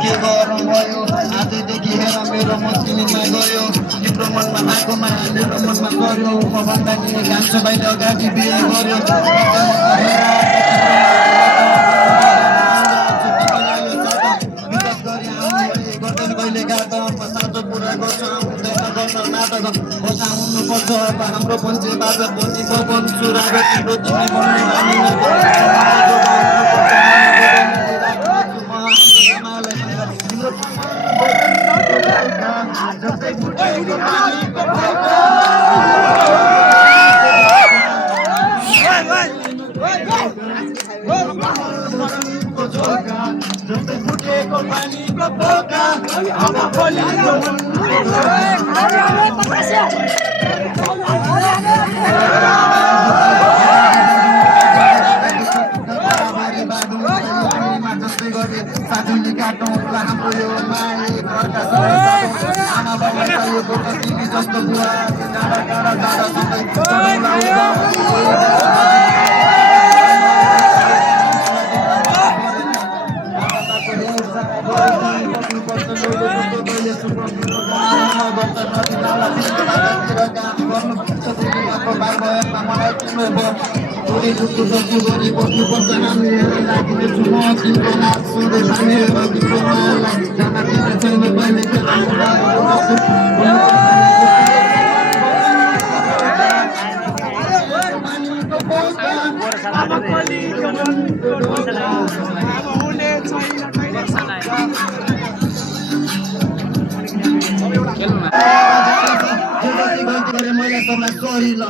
के गरौँ भयो आजदेखि हेर मेरो मन तिमीमा गयो तिम्रो मनमा आएको माया मेरो मनमा गर्यो मभन्दा नि कान्छो भाइले अगाडि बिहे गर्यो हाम्रो पञ्चे बाजा बजी बन्छु राजा तिम्रो तिमी जस्तै फुटेको पानीको पोका अब बोलियो जस्तै गरे साथीले काटौँ हाम्रो यो माए घरका आमा बाबा चाहिएको तिमी जस्तो बुवा टाढा टाढा टाढा मैले सबलाई सरी ल